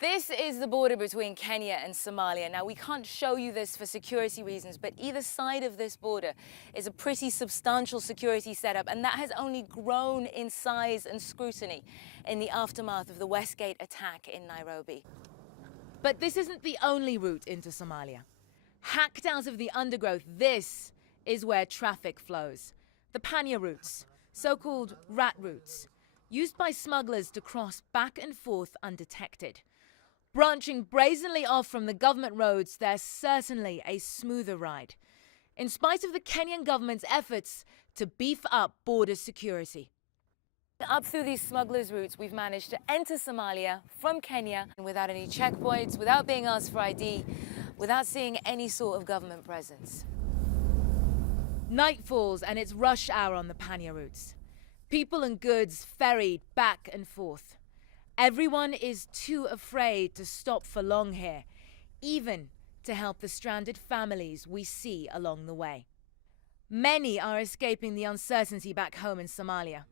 This is the border between Kenya and Somalia. Now, we can't show you this for security reasons, but either side of this border is a pretty substantial security setup, and that has only grown in size and scrutiny in the aftermath of the Westgate attack in Nairobi. But this isn't the only route into Somalia. Hacked out of the undergrowth, this is where traffic flows. The Panya routes, so-called rat routes, used by smugglers to cross back and forth undetected. Branching brazenly off from the government roads, they're certainly a smoother ride, in spite of the Kenyan government's efforts to beef up border security. Up through these smugglers' routes, we've managed to enter Somalia from Kenya without any checkpoints, without being asked for ID, without seeing any sort of government presence. Night falls and it's rush hour on the Panya routes. People and goods ferried back and forth. Everyone is too afraid to stop for long here, even to help the stranded families we see along the way. Many are escaping the uncertainty back home in Somalia,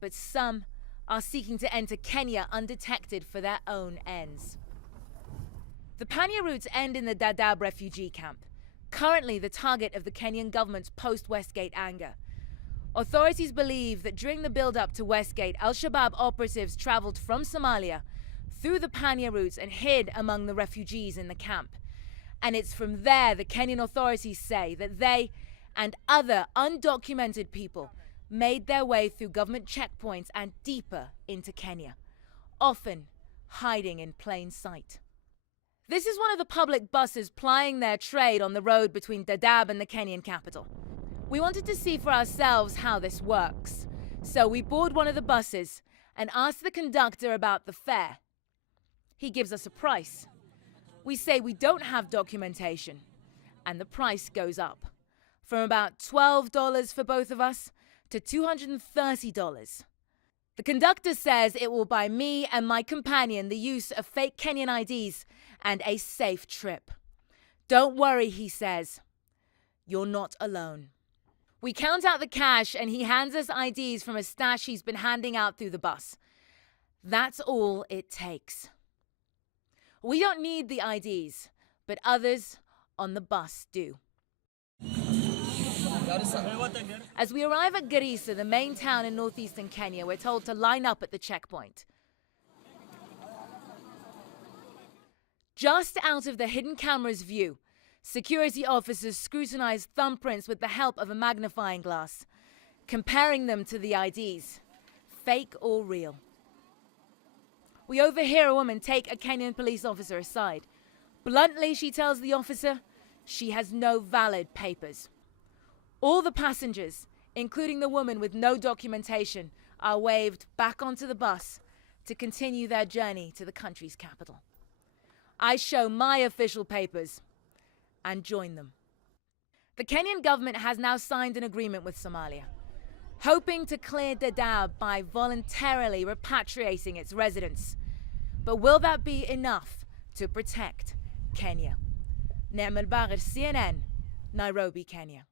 but some are seeking to enter Kenya undetected for their own ends. The Panya routes end in the Dadaab refugee camp, currently the target of the Kenyan government's post-Westgate anger. Authorities believe that during the build-up to Westgate, Al-Shabaab operatives traveled from Somalia through the Panya routes and hid among the refugees in the camp. And it's from there the Kenyan authorities say that they and other undocumented people made their way through government checkpoints and deeper into Kenya, often hiding in plain sight. This is one of the public buses plying their trade on the road between Dadaab and the Kenyan capital. We wanted to see for ourselves how this works, so we board one of the buses and ask the conductor about the fare. He gives us a price. We say we don't have documentation, and the price goes up, from about $12 for both of us to $230. The conductor says it will buy me and my companion the use of fake Kenyan IDs and a safe trip. Don't worry, he says. You're not alone. We count out the cash and he hands us IDs from a stash he's been handing out through the bus. That's all it takes. We don't need the IDs, but others on the bus do. As we arrive at Garissa, the main town in northeastern Kenya, we're told to line up at the checkpoint. Just out of the hidden camera's view, security officers scrutinize thumbprints with the help of a magnifying glass, comparing them to the IDs, fake or real. We overhear a woman take a Kenyan police officer aside. Bluntly, she tells the officer she has no valid papers. All the passengers, including the woman with no documentation, are waved back onto the bus to continue their journey to the country's capital. I show my official papers and join them. The Kenyan government has now signed an agreement with Somalia, hoping to clear Dadaab by voluntarily repatriating its residents. But will that be enough to protect Kenya? Ne'em El-Bagher, CNN, Nairobi, Kenya.